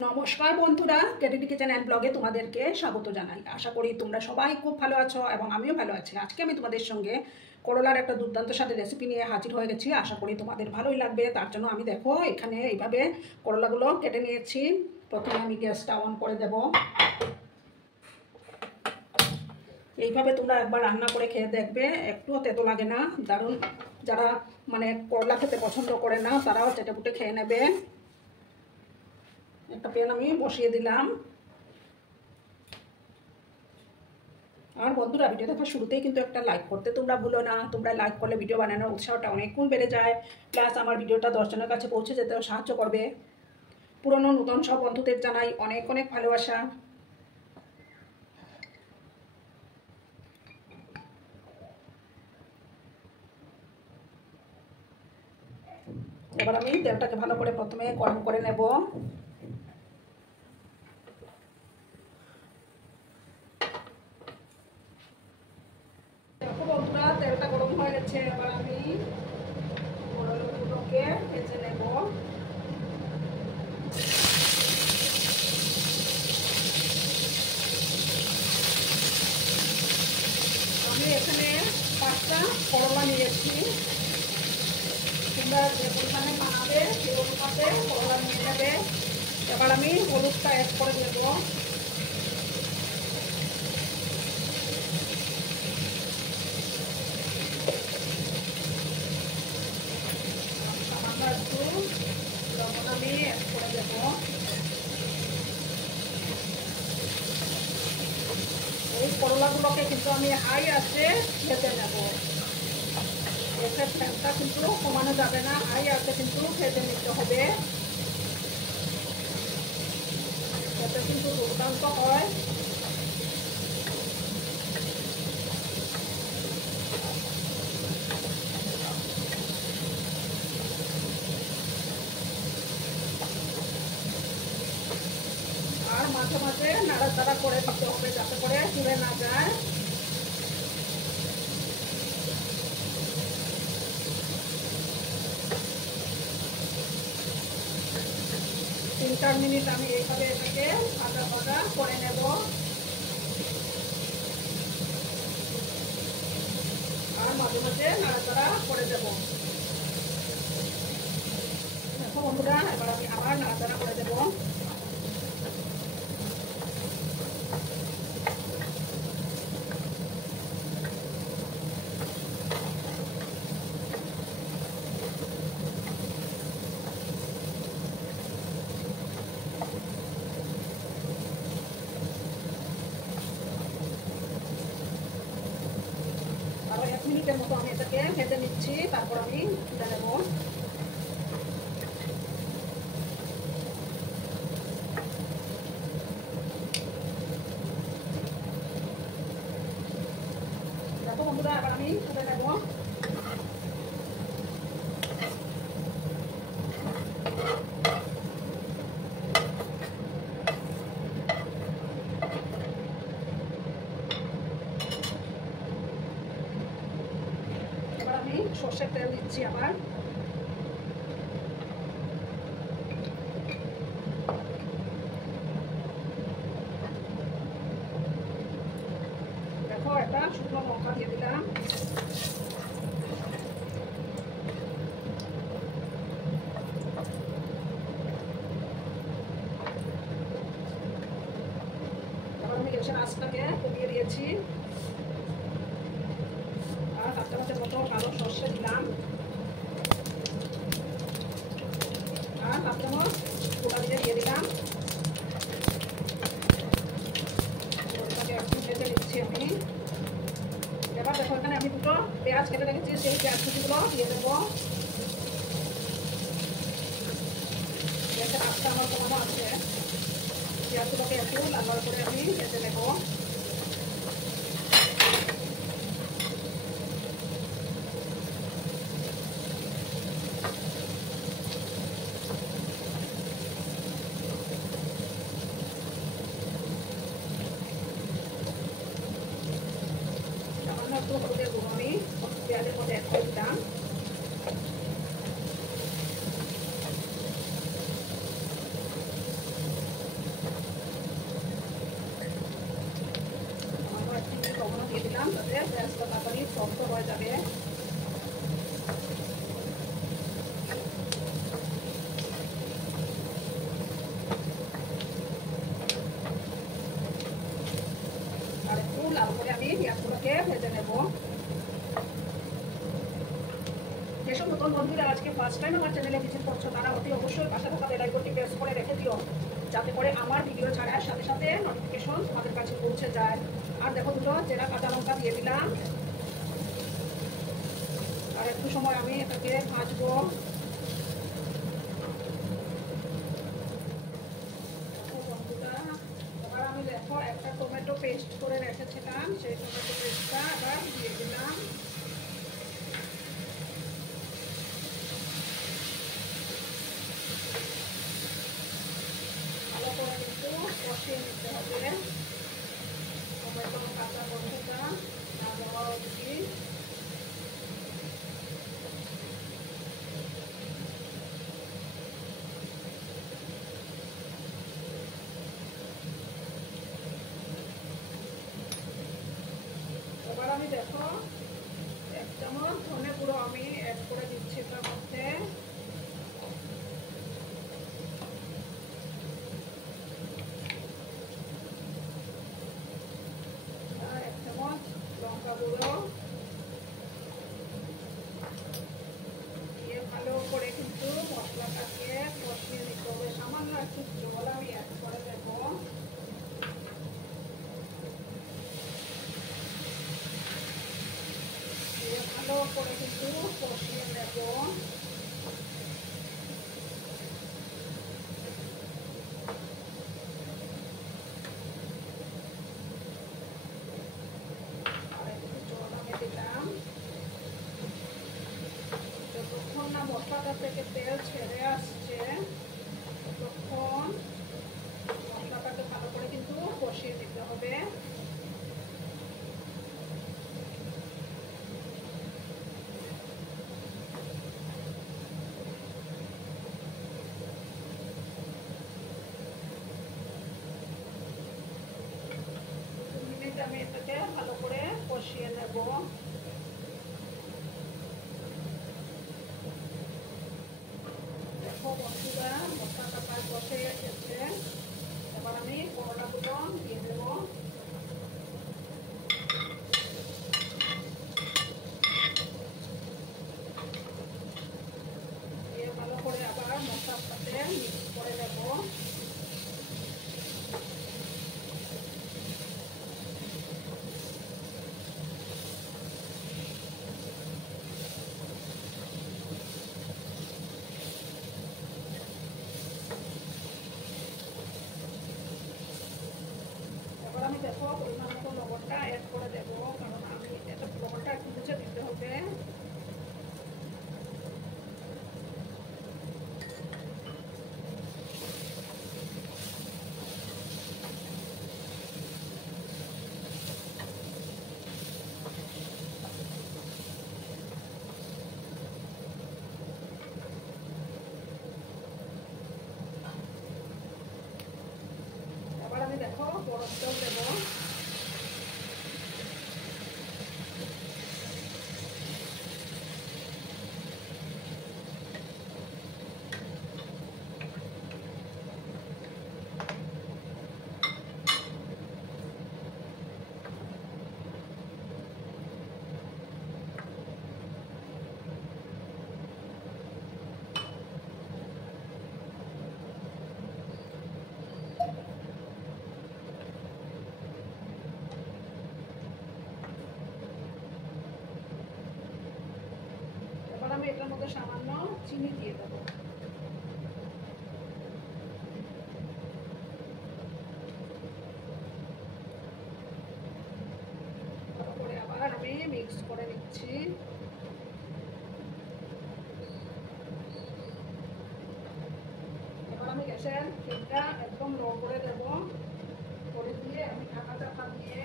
নমস্কার বন্ধুরা, credit kitchen and ব্লগে তোমাদেরকে স্বাগত জানাই। আশা করি তোমরা সবাই খুব ভালো আছো এবং আমিও ভালো আছি। আজকে আমি তোমাদের সঙ্গে করলার একটা দুর্দান্ত স্বাদের রেসিপি নিয়ে হাজির হয়ে গেছি। আশা করি তোমাদের ভালোই লাগবে। তার জন্য আমি দেখো এখানে এইভাবে করলাগুলো কেটে নিয়েছি। প্রথমে আমি গ্যাসটা অন করে দেব। এইভাবে তোমরা একবার রান্না করে খেয়ে দেখবে, একটুও তেতো লাগে না, দারুণ। যারা করলা খেতে পছন্দ করে না তারাও চেটেপুটে খেয়ে নেবে। একটা প্যান আমি বসিয়ে দিলাম। আর বন্ধুরা, ভিডিও দেখার শুরুতেই কিন্তু একটা লাইক করতে তোমরা ভুলো না। তোমরা লাইক করলে ভিডিও বানানোর উৎসাহটা অনেক গুণ বেড়ে যায়, প্লাস আমার ভিডিওটা 10 জনের কাছে পৌঁছে যেতেও সাহায্য করবে। পুরনো নতুন সব বন্ধুদের জানাই অনেক অনেক ভালোবাসা। এবার আমি তেলটাকে ভালো করে প্রথমে গরম করে নেব। বন্ধুরা, তেলটা গরম হয়ে গেছে। এবার আমি করলাগুলোকে ভেজে নেব। আমি এখানে 5টা করলা নিয়েছি। তোমরা যে পরিমাণে বানাবে সেই অনুপাতে করলা নিয়ে নেবে। এবার আমি হলুদটা অ্যাড করে দেব। সামান্য একটু লবণ আমি অ্যাড করে দেব। এই করলাগুলোকে কিন্তু আমি হাই আছে ভেজে নেব। গ্যাসের ফ্লেমটা কিন্তু কমানো যাবে না, হাই আছে কিন্তু ভেজে নিতে হবে। যাতে কিন্তু দুর্দান্ত হয়। আর মাঝে মাঝে নাড়াচাড়া করে দিতে হবে যাতে করে পুড়ে না যায়। 3-4 মিনিট আমি এইভাবে এটাকে ভাজা ভাজা করে নেব। আর মাঝে মাঝে নাড়াচাড়া করে দেব। দেখো বন্ধুরা, এবার আমি আবার নাড়াচাড়া করে দেব। আবার 1 মিনিটের মতো আমি এটাকে ভেজে নিচ্ছি, তারপর আমি তুলে নেব। দেখো বন্ধুরা, এবার আমি তুলে নেব। এবার আমি সর্ষের তেল দিচ্ছি আবার। দেখো, একটা শুকনো লঙ্কা দিয়ে দিলাম। এবার আমি গ্যাসের আঁচটাকে কমিয়ে দিয়েছি। আর 1 চামচের মতো কালো সর্ষে দিলাম। আর 1 চামচ গোটা জিরে দিয়ে দিলাম। ওটাকে একটু ভেজে নিচ্ছি আমি। এবার দেখো, এখানে আমি 2টো পেঁয়াজ কেটে রেখেছি, সেই পেঁয়াজ কুচিগুলো দিয়ে দেবো। গ্যাসের আঁচটা আমার কমানো আছে। পেঁয়াজগুলোকে একটু লাল লাল করে আমি ভেজে নেব। সামান্য একটু হলুদের গুঁড়ো আমি পেঁয়াজের মধ্যে অ্যাড করে দিলাম। ফার্স্ট টাইম আমার চ্যানেলে ভিজিট করছো তারা অতি অবশ্যই পাশে থাকা বেল আইকনটি প্রেস করে রেখে দিও, যাতে করে আমার ভিডিও ছাড়ার সাথে সাথে নোটিফিকেশন তোমাদের কাছে পৌঁছে যায়। আর দেখো দুটো চেরা কাঁচা লঙ্কা দিয়ে দিলাম, আর একটু সময় আমি এটাকে ভাজবো। এবার আমি দেখো একটা টমেটো পেস্ট করে রেখেছিলাম, সেই টমেটো পেস্টটা আবার দিয়ে দিলাম। ভালো করে কিন্তু কষিয়ে নিতে হবে টমেটো কাঁচা গন্ধটা না দেওয়া অবধি। এবার আমি দেখো 1 চামচ ধনে গুঁড়ো আমি অ্যাড করে দিচ্ছি তার মধ্যে। আর 1 চামচ লঙ্কা গুঁড়ো দিয়ে ভালো করে কিন্তু মশলাটাকে কষিয়ে নিতে হবে। সামান্য একটু জল আমি অ্যাড করে দেবো। ভালো করে কিন্তু কষিয়ে নেব। আর একটু জল আমি দিলাম। যতক্ষণ না মশলাটা থেকে তেল ছেড়ে আসছে ততক্ষণ মশলাটাকে ভালো করে কিন্তু কষিয়ে দিতে হবে। আমি এটাকে ভালো করে কষিয়ে নেব। দেখো বন্ধুরা মশলাটা প্রায় কষে এসেছে। এবার আমি করলাগুলো দিয়ে দেব। দিয়ে ভালো করে আবার মশলার সাথে মিক্স করে নেব। আমি দেখো পরিমাণ মতো লবণটা অ্যাড করে দেবো, কারণ আমি এটা লবণটা একটু বুঝে দিতে হবে। এবার আমি দেখো গরম জল দেবো। এবার আমি এটার মধ্যে সামান্য চিনি দিয়ে দেবো। তারপরে আবার আমি মিক্স করে নিচ্ছি। এবার আমি গ্যাসের ফ্লেমটা একদম লো করে দেব। করে দিয়ে আমি ঢাকা চাপা দিয়ে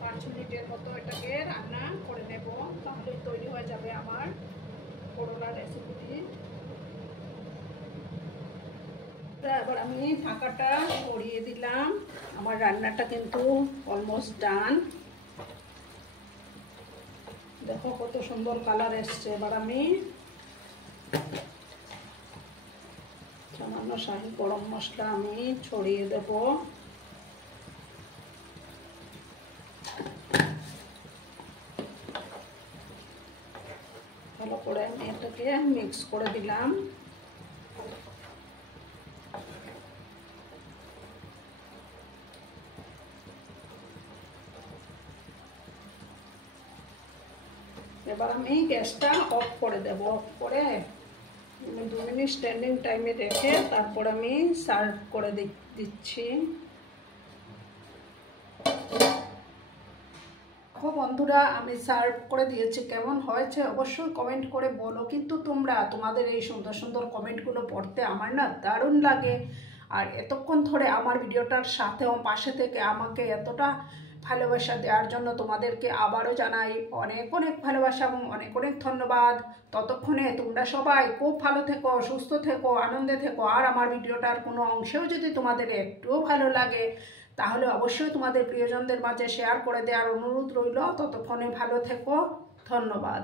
5 মিনিটের মতো এটাকে রান্না করে নেব। তাহলে তৈরি হয়ে যাবে আমার করলার রেসিপিটি। এবার আমি ঢাকাটা সরিয়ে দিলাম। আমার রান্নাটা কিন্তু অলমোস্ট ডান। দেখো কত সুন্দর কালার এসছে। এবার আমি সামান্য শাহি গরম মশলা আমি ছড়িয়ে দেব। ভালো করে আমি এটাকে দিয়ে মিক্স করে দিলাম। এবার আমি গ্যাসটা অফ করে দেব। অফ করে 2 মিনিট স্ট্যান্ডিং টাইমে রেখে তারপর আমি সার্ভ করে দিচ্ছি। বন্ধুরা, আমি সার্ভ করে দিয়েছি। কেমন হয়েছে অবশ্যই কমেন্ট করে বলো। কিন্তু তোমাদের এই সুন্দর সুন্দর কমেন্টগুলো পড়তে আমার না দারুণ লাগে। আর এতক্ষণ ধরে আমার ভিডিওটার সাথেও পাশে থেকে আমাকে এতটা ভালোবাসা দেওয়ার জন্য তোমাদেরকে আবারও জানাই অনেক অনেক ভালোবাসা এবং অনেক অনেক ধন্যবাদ। ততক্ষণে তোমরা সবাই খুব ভালো থেকো, সুস্থ থেকো, আনন্দে থেকো। আর আমার ভিডিওটার কোনো অংশেও যদি তোমাদের একটুও ভালো লাগে তাহলে অবশ্যই তোমাদের প্রিয়জনদের মাঝে শেয়ার করে দেওয়ার অনুরোধ রইল। ততক্ষণে ভালো থেকো। ধন্যবাদ।